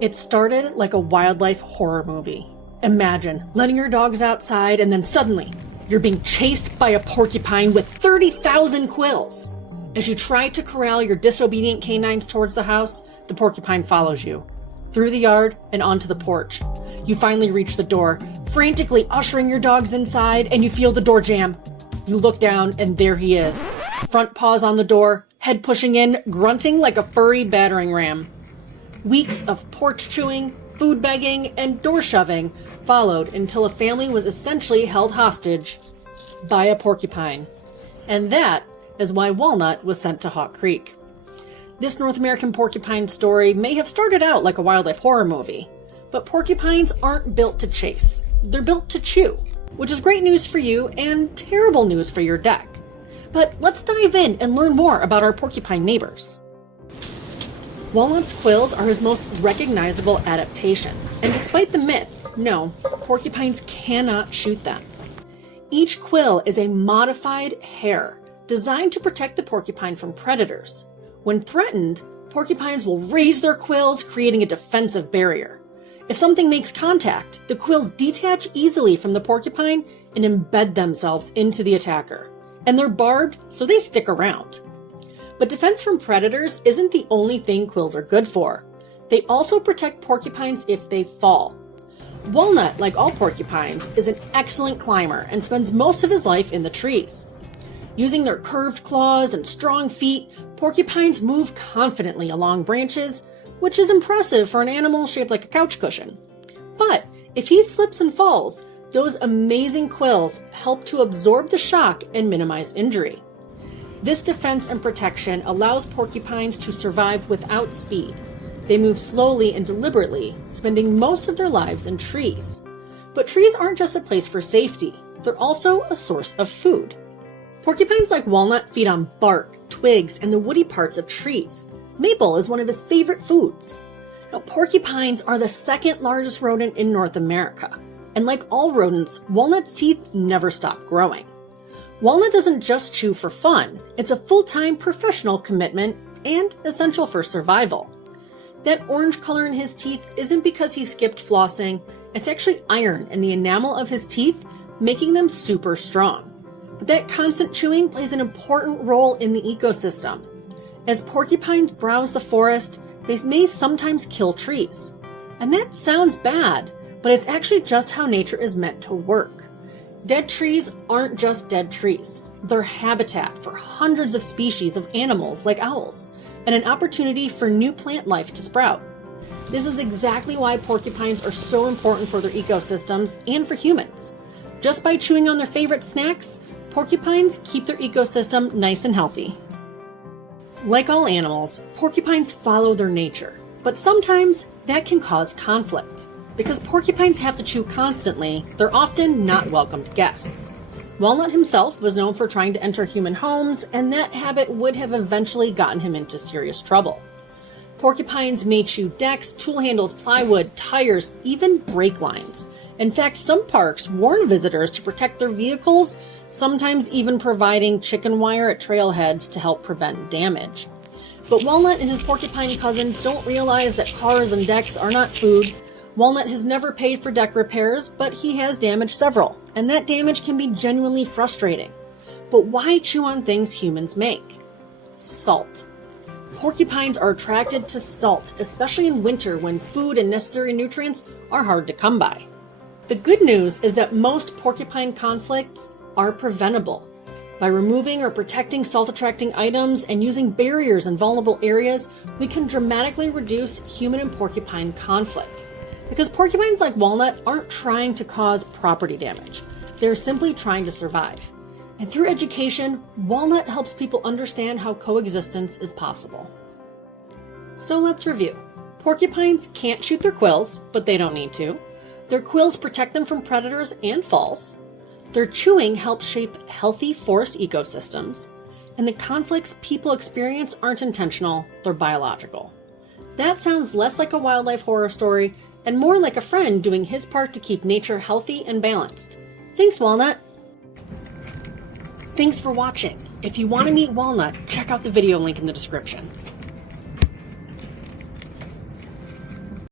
It started like a wildlife horror movie. Imagine letting your dogs outside and then suddenly you're being chased by a porcupine with 30,000 quills. As you try to corral your disobedient canines towards the house, the porcupine follows you. Through the yard and onto the porch. You finally reach the door, frantically ushering your dogs inside, and you feel the door jam. You look down and there he is. Front paws on the door, head pushing in, grunting like a furry battering ram. Weeks of porch chewing, food begging, and door shoving followed until a family was essentially held hostage by a porcupine. And that is why Walnut was sent to Hawk Creek. This North American porcupine story may have started out like a wildlife horror movie, but porcupines aren't built to chase. They're built to chew, which is great news for you and terrible news for your deck. But let's dive in and learn more about our porcupine neighbors. Walnut's quills are his most recognizable adaptation, and despite the myth, no, porcupines cannot shoot them. Each quill is a modified hair designed to protect the porcupine from predators. When threatened, porcupines will raise their quills, creating a defensive barrier. If something makes contact, the quills detach easily from the porcupine and embed themselves into the attacker. And they're barbed, so they stick around. But defense from predators isn't the only thing quills are good for. They also protect porcupines if they fall. Walnut, like all porcupines, is an excellent climber and spends most of his life in the trees. Using their curved claws and strong feet, porcupines move confidently along branches, which is impressive for an animal shaped like a couch cushion. But if he slips and falls, those amazing quills help to absorb the shock and minimize injury. This defense and protection allows porcupines to survive without speed. They move slowly and deliberately, spending most of their lives in trees. But trees aren't just a place for safety, they're also a source of food. Porcupines like Walnut feed on bark, twigs, and the woody parts of trees. Maple is one of his favorite foods. Now, porcupines are the second largest rodent in North America, and like all rodents, Walnut's teeth never stop growing. Walnut doesn't just chew for fun, it's a full-time professional commitment and essential for survival. That orange color in his teeth isn't because he skipped flossing, it's actually iron in the enamel of his teeth, making them super strong. But that constant chewing plays an important role in the ecosystem. As porcupines browse the forest, they may sometimes kill trees. And that sounds bad, but it's actually just how nature is meant to work. Dead trees aren't just dead trees. They're habitat for hundreds of species of animals like owls, and an opportunity for new plant life to sprout. This is exactly why porcupines are so important for their ecosystems and for humans. Just by chewing on their favorite snacks, porcupines keep their ecosystem nice and healthy. Like all animals, porcupines follow their nature, but sometimes that can cause conflict. Because porcupines have to chew constantly, they're often not welcomed guests. Walnut himself was known for trying to enter human homes, and that habit would have eventually gotten him into serious trouble. Porcupines may chew decks, tool handles, plywood, tires, even brake lines. In fact, some parks warn visitors to protect their vehicles, sometimes even providing chicken wire at trailheads to help prevent damage. But Walnut and his porcupine cousins don't realize that cars and decks are not food. Walnut has never paid for deck repairs, but he has damaged several, and that damage can be genuinely frustrating. But why chew on things humans make? Salt. Porcupines are attracted to salt, especially in winter when food and necessary nutrients are hard to come by. The good news is that most porcupine conflicts are preventable. By removing or protecting salt-attracting items and using barriers in vulnerable areas, we can dramatically reduce human and porcupine conflict. Because porcupines like Walnut aren't trying to cause property damage. They're simply trying to survive. And through education, Walnut helps people understand how coexistence is possible. So let's review. Porcupines can't shoot their quills, but they don't need to. Their quills protect them from predators and falls. Their chewing helps shape healthy forest ecosystems. And the conflicts people experience aren't intentional, they're biological. That sounds less like a wildlife horror story and more like a friend doing his part to keep nature healthy and balanced. Thanks, Walnut. Thanks for watching. If you want to meet Walnut, check out the video link in the description.